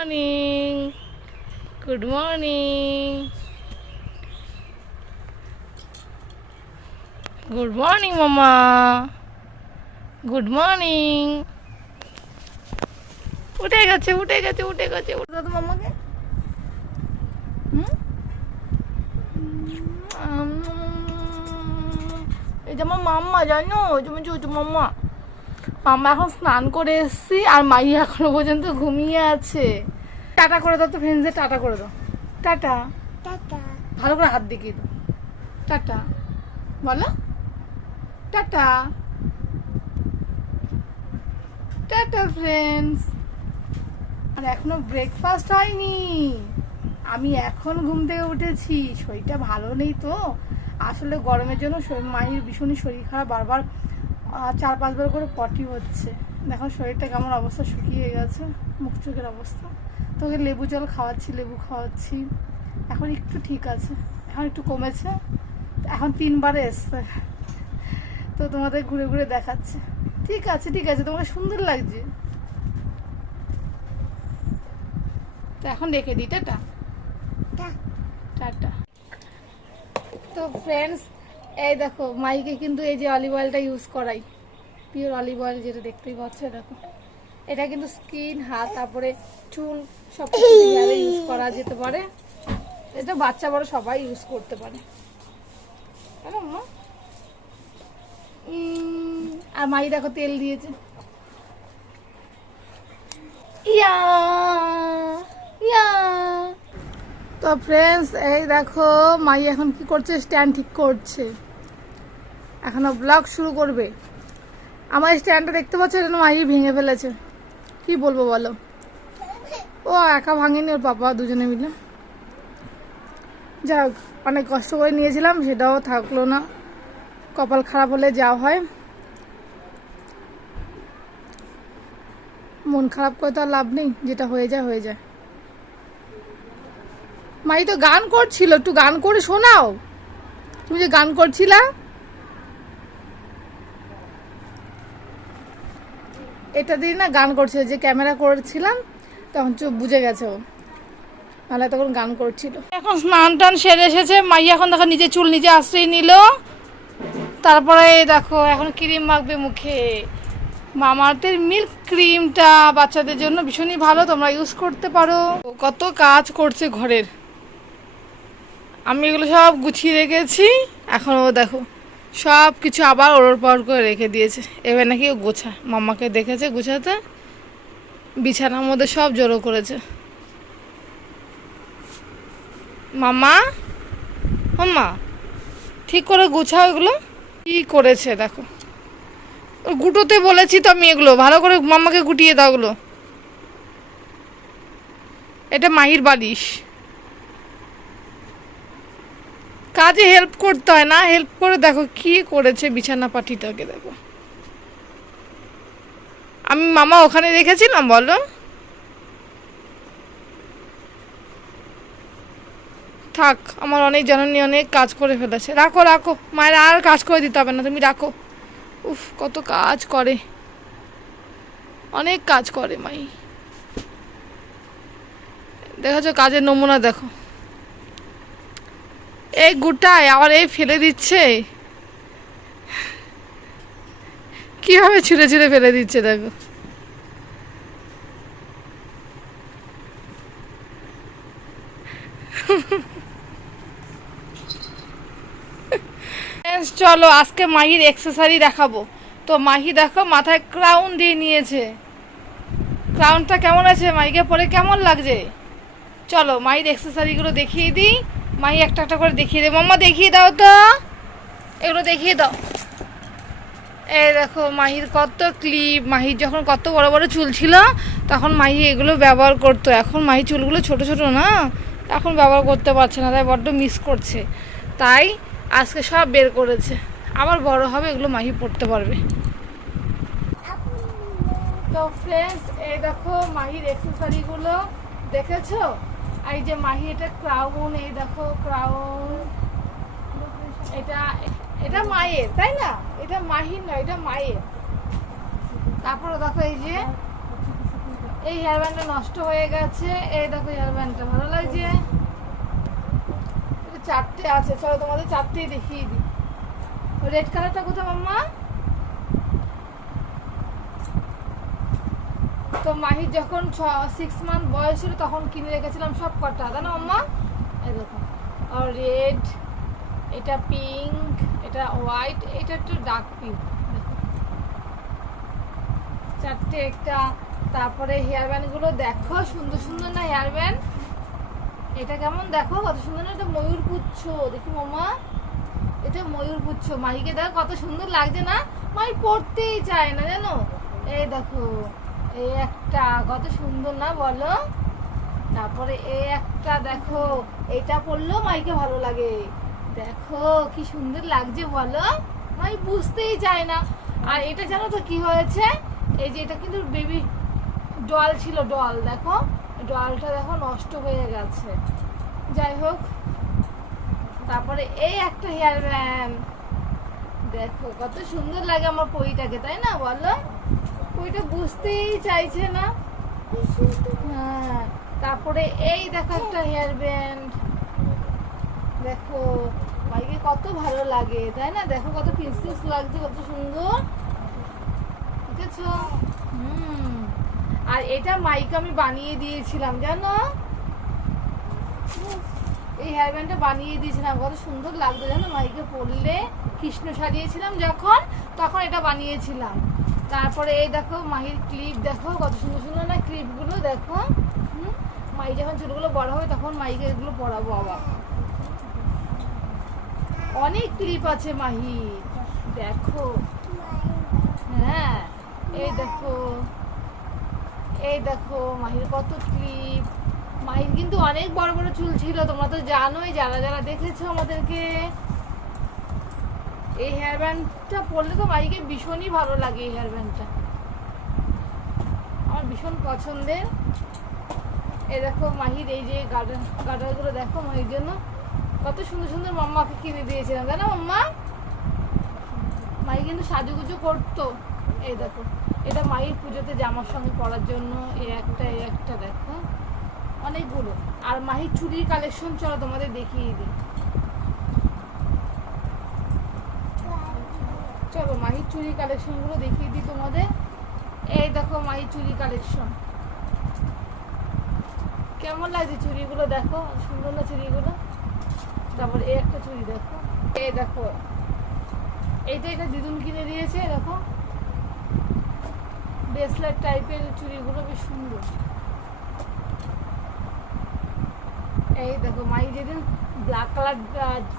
Morning good morning good morning মামা good morning উঠে গেছে উঠে গেছে উঠে গেছে, উঠে তো মামাকে? যে আমার মাম্মা, জানো? আমার চুচু মাম্মা। মাম্মা এখন স্নান করে এসছি, আর মাই এখনও পর্যন্ত ঘুমিয়ে আছে। টাটা করে দাও তো ফ্রেন্ডসদের টাটা করে দাও। টাটা। টাটা। ভালো করে হাত দেখিয়ে দাও। টাটা। বলো। টাটা। টাটা ফ্রেন্ডস আর এখনও ব্রেকফাস্ট হয়নি। আমি এখন ঘুম থেকে উঠেছি। শরীরটা ভালো নেই তো। আসলে গরমের জন্য শরীর- মায়ের ভীষণই শরীর খারাপ। বারবার চার পাঁচবার করে পটি হচ্ছে। দেখো শরীরটা কেমন অবস্থা শুকিয়ে গেছে। মুখ চোখের অবস্থা। তোকে লেবু জল খাওয়াচ্ছি লেবু খাওয়াচ্ছি। এখন একটু ঠিক আছে। এখন একটু কমেছে। এখন তিনবারে এসছে। তো তোমাদের ঘুরে ঘুরে দেখাচ্ছে। ঠিক আছে ঠিক আছে তোমাকে সুন্দর লাগছে। তো এখন রেখে দিই টাটা। টাটা। তো ফ্রেন্ডস এই দেখো মাইকে কিন্তু এই যে অলিভ অয়েলটা ইউজ করাই। পিওর অলিভ অয়েল যেটা দেখতেই পাচ্ছ দেখো। এটা কিন্তু স্কিন, হাত, তারপরে চুল সব ইউজ করা যেতে পারে। এটা বাচ্চা বড় সবাই ইউজ করতে পারে। আর মাই দেখো তেল দিয়েছে। ইয়া ইয়া। তো ফ্রেন্ডস এই দেখো, মাই এখন কি করছে? স্ট্যান্ড ঠিক করছে। এখনও ব্লগ শুরু করবে। আমার স্ট্যান্ডটা দেখতে পাচ্ছ? এটা মাই ভেঙে ফেলেছে। কি বলব বলো? ও একা ভাঙেনি, ওর পাপা দুজনে মিলে। যাক অনেক কষ্ট করে নিয়েছিলাম, সেটাও থাকল না। কপাল খারাপ হলে যা হয়। মন খারাপ করে তো আর লাভ নেই, যেটা হয়ে যায় হয়ে যায়। মাই তো গান করছিল, একটু গান করে শোনাও। তুমি যে গান করছিলা এটা দিয়ে না গান করছিল, যে ক্যামেরা করেছিলাম, তখন চুপ বুঝে গেছে ও। নাহলে তখন গান করছিল। এখন স্নান টান সেরে এসেছে মাই এখন দেখো নিজে চুল নিজে আশ্রয় নিল। তারপরে দেখো এখন ক্রিম মাখবে মুখে। মামার্থের মিল্ক ক্রিমটা বাচ্চাদের জন্য ভীষণই ভালো, তোমরা ইউজ করতে পারো। কত কাজ করছে ঘরের। আমি এগুলো সব গুছিয়ে রেখেছি, এখন ও দেখো সব কিছু আবার ওর পর করে রেখে দিয়েছে। এবার নাকি ও গোছা। মামাকে দেখেছে গুছাতে, বিছানার মধ্যে সব জড়ো করেছে। মামা মাম্মা, ঠিক করে গুছাও এগুলো। কি করেছে দেখো। গুটোতে বলেছি তো আমি এগুলো। ভালো করে মামাকে গুটিয়ে দাও ওগুলো এটা মাহির বালিশ। কাজে হেল্প করতে হয় না হেল্প করে দেখো কি করেছে বিছানা পাটিটাকে দেখো। আমি মামা ওখানে রেখেছিলাম, বলো। থাক, আমার অনেক জননী, অনেক কাজ করে ফেলেছে। রাখো রাখো, মায়ের আর কাজ করে দিতে হবে না, তুমি রাখো। উফ, কত কাজ করে। অনেক কাজ করে মাই। দেখেছ কাজের নমুনা দেখো। এই গুটায় আবার এই ফেলে দিচ্ছে। কীভাবে ছুঁড়ে ছুঁড়ে ফেলে দিচ্ছে, দেখো। চলো, আজকে মাহির এক্সেসারি দেখাবো। তো মাহি দেখো, মাথায় ক্রাউন দিয়ে নিয়েছে। ক্রাউনটা কেমন আছে? মাইকে পরে কেমন লাগছে? চলো, মাহির এক্সেসারিগুলো দেখিয়ে দিই। মাহি একটা একটা করে দেখিয়ে দেবো মাম্মা, দেখিয়ে দাও তো। এগুলো দেখিয়ে দাও। এই দেখো, মাহির কত ক্লিপ মাহির যখন কত বড় বড় চুল ছিল, তখন মাহি এগুলো ব্যবহার করতো। এখন মাহি চুলগুলো ছোট ছোট না। এখন ব্যবহার করতে পারছে না, তাই বড্ড মিস করছে। তাই আজকে সব বের করেছে। আবার বড় হবে, এগুলো মাহি পড়তে পারবে। তো ফ্রেন্ডস এই দেখো মাহির এক্সেসারিগুলো দেখেছ? এই যে মাহি, এটা ক্রাউন এই দেখো ক্রাউন এটা এটা মায়ের, তাই না? এটা মাহির নয় এটা মায়ের। তারপরে দেখো এই যে, এই হেয়ার ব্যান্ডটা নষ্ট হয়ে গেছে। এই দেখো হেয়ার ব্যান্ডটা ভালো লাগছে। চারটে আছে, চলো তোমাদের চারটেই দেখিয়ে দিই। রেড কালারটা কোথায় মাম্মা? তো মাহির যখন ছ সিক্স মান্থ বয়স ছিল, তখন কিনে রেখেছিলাম সব কটা। তাই না মাম্মা আর রেড এটা পিঙ্ক এটা হোয়াইট এটা একটু ডার্ক পিঙ্ক চারটে একটা, তারপরে হেয়ার ব্যান্ডগুলো দেখো, সুন্দর সুন্দর না হেয়ার ব্যান্ড এটা কেমন দেখো? কত সুন্দর না, এটা ময়ূর পুচ্ছ। দেখি মামা এটা ময়ূর পুচ্ছ। মাহিকে দেখো, কত সুন্দর লাগছে না? মাহি পড়তেই চায় না, জানো? এই দেখো। এই একটা, কত সুন্দর না বলো? তারপরে এই একটা দেখো, এটা পরলেও মাইকে ভালো লাগে। দেখো, কি সুন্দর লাগছে বলো? মাই বুঝতেই চায় না। আর এটা জানো তো কি হয়েছে? এই যে এটা কিন্তু বেবি ডল ছিল, ডল, দেখো। ডলটা দেখো নষ্ট হয়ে গেছে। যাই হোক, তারপরে এই একটা হেয়ার ব্যান্ড। দেখো, কত সুন্দর লাগে আমার পইটাকে তাই না বলো? পইটা বুঝতেই চাইছে না। হ্যাঁ তারপরে এই দেখো একটা হেয়ার ব্যান্ড দেখো মাইকে কত ভালো লাগে, তাই না? দেখো কত প্রিন্সেস লাগছে, কত সুন্দর। হুম। আর এটা মাইকে আমি বানিয়ে দিয়েছিলাম, জানো? এই হেয়ার ব্যান্ডটা বানিয়ে দিয়েছিলাম, কত সুন্দর লাগতো, জানো? মাইকে পরলে। কৃষ্ণ সাজিয়েছিলাম যখন, তখন এটা বানিয়েছিলাম। তারপরে এই দেখো, মাহির ক্লিপ দেখো, কত সুন্দর সুন্দর না ক্লিপগুলো দেখো মাই যখন ছোটগুলো বড় হবে তখন মাইকে এগুলো পরাবো আবার অনেক ক্লিপ আছে মাহি, দেখো। হ্যাঁ এই দেখো এই দেখো মাহির কত ক্লিপ মাহির কিন্তু অনেক বড় বড় চুল ছিল, তোমরা তো জানোই, যারা যারা দেখেছ আমাদেরকে। এই হেয়ার ব্যান্ডটা পরলে তো মাহিকে ভীষণই ভালো লাগে এই হেয়ার ব্যান্ডটা আমার ভীষণ পছন্দের। এই দেখো মাহির, এই যে গার্ডেন গার্ডারগুলো দেখো মাহির জন্য। কত সুন্দর সুন্দর মাম্মাকে কিনে দিয়েছিলাম তাই না মাম্মা? মাই কিন্তু সাজুগুজু করতো। এই দেখো, এটা মায়ের পুজোতে জামার সঙ্গে পরার জন্য, এই একটা এই একটা দেখো। অনেকগুলো। আর মাহির চুরির কালেকশন চলো তোমাদের দেখিয়ে দিই। চলো মাহির চুড়ি কালেকশনগুলো দেখিয়ে দিই তোমাদের। এই দেখো মাহির চুরি কালেকশন কেমন লাগছে চুড়িগুলো দেখো? সুন্দর না চুড়িগুলো? তারপর এই একটা চুড়ি দেখো। এই দেখো। এইটা এটা দিদুন কিনে দিয়েছে, দেখো। ব্রেসলেট টাইপের চুড়িগুলো বেশ সুন্দর। এই দেখো, মাই যেদিন ব্ল্যাক কালার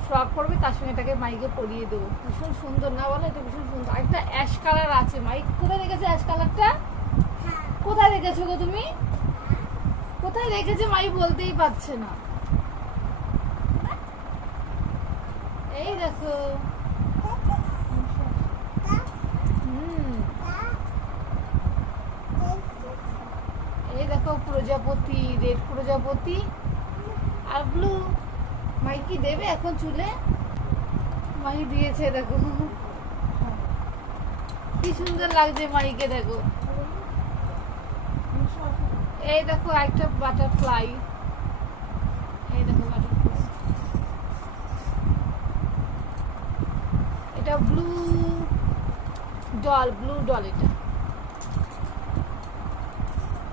ফ্রক পরবে, তার সঙ্গে এটাকে মাইকে পরিয়ে দেবো। ভীষণ সুন্দর, না বলো? এটা ভীষণ সুন্দর। একটা অ্যাশ কালার আছে মাইক কোথায় রেখেছে অ্যাশ কালারটা কোথায় রেখেছো গো তুমি? কোথায় রেখেছে মাই বলতেই পারছে না। এই দেখো। এই দেখো, প্রজাপতি, রেড প্রজাপতি। আর ব্লু মাই কি দেবে এখন চুলে। মাই দিয়েছে দেখো। কি সুন্দর লাগছে মাইকে দেখো। এই দেখো একটা বাটারফ্লাই এই দেখো বাটারফ্লাই এটা ব্লু ডল ব্লু ডল এটা।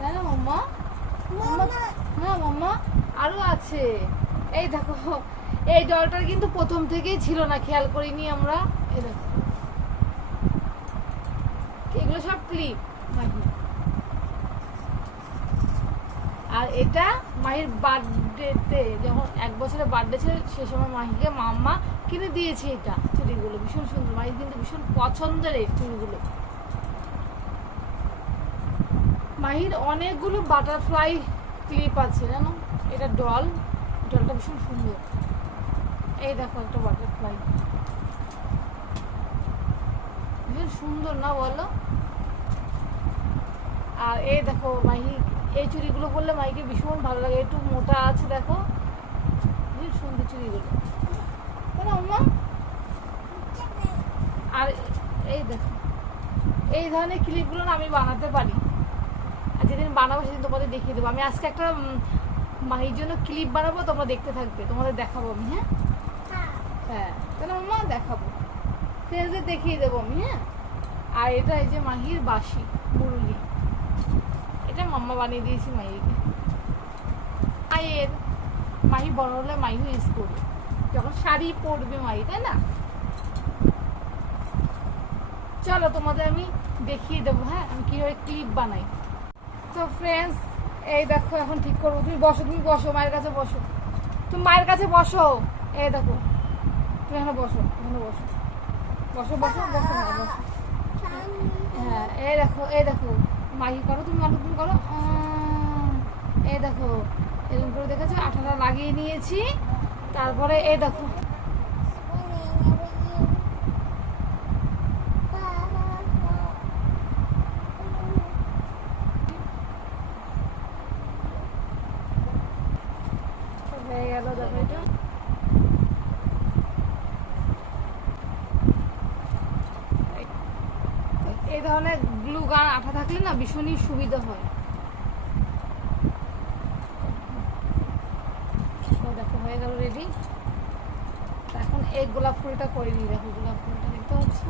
না মাম্মা। হ্যাঁ মাম্মা? আরও আছে। এই দেখো, এই ডলটার কিন্তু প্রথম থেকেই ছিল না, খেয়াল করিনি আমরা। এই দেখো। এগুলো সব ক্লিপ আর এটা মাহির বার্থডেতে যখন এক বছরের বার্থডে ছিল, সে সময় মাহিকে মাম্মা কিনে দিয়েছে এটা চুড়িগুলো। ভীষণ সুন্দর। মাহির কিন্তু ভীষণ পছন্দের এই চুড়িগুলো। মাহির অনেকগুলো বাটারফ্লাই ক্লিপ আছে, জানো? এটা ডল। ডলটা ভীষণ সুন্দর। এই দেখো একটা বাটারফ্লাই ভীষণ সুন্দর না বলো? আর এই দেখো মাহি, এই চুড়িগুলো পরলে মাইকে ভীষণ ভালো লাগে। একটু মোটা আছে দেখো। ভীষণ সুন্দর চুড়িগুলো। আর এই দেখো। এই ধরনের ক্লিপগুলো না আমি বানাতে পারি। আর যেদিন বানাবো সেদিন তোমাদের দেখিয়ে দেবো। আমি আজকে একটা মাহির জন্য ক্লিপ বানাবো তোমরা দেখতে থাকবে। তোমাদের দেখাবো আমি হ্যাঁ? হ্যাঁ। তাহলে মামা দেখাবো। ফ্রেন্ডসদের দেখিয়ে দেবো আমি হ্যাঁ? আর এটা এই যে মাহির বাসি মুরগি এটা মাম্মা বানিয়ে দিয়েছি মাহিকে মায়ের মাহি বড় হলে মাহিও ইউজ করবে। যখন শাড়ি পরবে মাহি তাই না? চলো তোমাদের আমি দেখিয়ে দেবো হ্যাঁ? আমি কীভাবে ক্লিপ বানাই। তো ফ্রেন্ডস এই দেখো, এখন ঠিক করব। তুমি বসো তুমি বসো, মায়ের কাছে বসো। তুমি মায়ের কাছে বসো। এই দেখো, তুমি এখানে বসো এখানে বসো। বসো বসো বসো বসো। হ্যাঁ এই দেখো এই দেখো। মাহি করো? তুমি করো তুমি করো। এই দেখো, এরকম করে দেখেছ? আঠাটা লাগিয়ে নিয়েছি। তারপরে এই দেখো হয়ে গেল দেখো এটা এই ধরনের গ্লু গান আঠা থাকলে না ভীষণই সুবিধা হয়। দেখো, হয়ে গেল রেডি এখন এই গোলাপ ফুলটা করে নিই। দেখো, গোলাপ ফুলটা দেখতে পাচ্ছ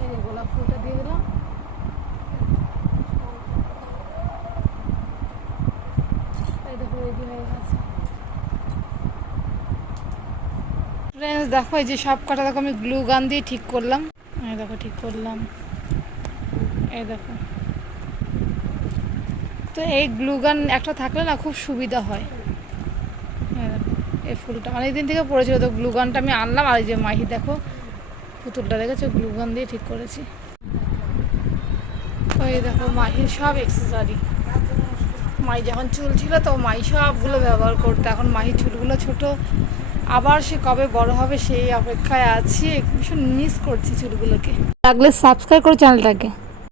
এই যে গোলাপ ফুলটা দিয়ে দিলাম এই দেখো রেডি হয়ে গেছে ফ্রেন্ডস দেখো, এই যে সব কটা দেখো, আমি গ্লু গান দিয়ে ঠিক করলাম। এই দেখো, ঠিক করলাম। এই দেখো। তো এই গ্লু গান একটা থাকলে না খুব সুবিধা হয়। এই এই ফুলটা। অনেকদিন থেকে পড়েছিল তো গ্লু গানটা আমি আনলাম। আর এই যে মাহি দেখো, পুতুলটা দেখেছ? গ্লু গান দিয়ে ঠিক করেছি। ওই দেখো মাহির সব এক্সেসারি মাই যখন চুল ছিল তো মাই সবগুলো ব্যবহার করতো। এখন মাহির চুলগুলো ছোট। আবার সে কবে বড় হবে সেই অপেক্ষায় আছি। ভীষণ মিস করছি চুলগুলোকে। লাগলে সাবস্ক্রাইব করো চ্যানেলটাকে।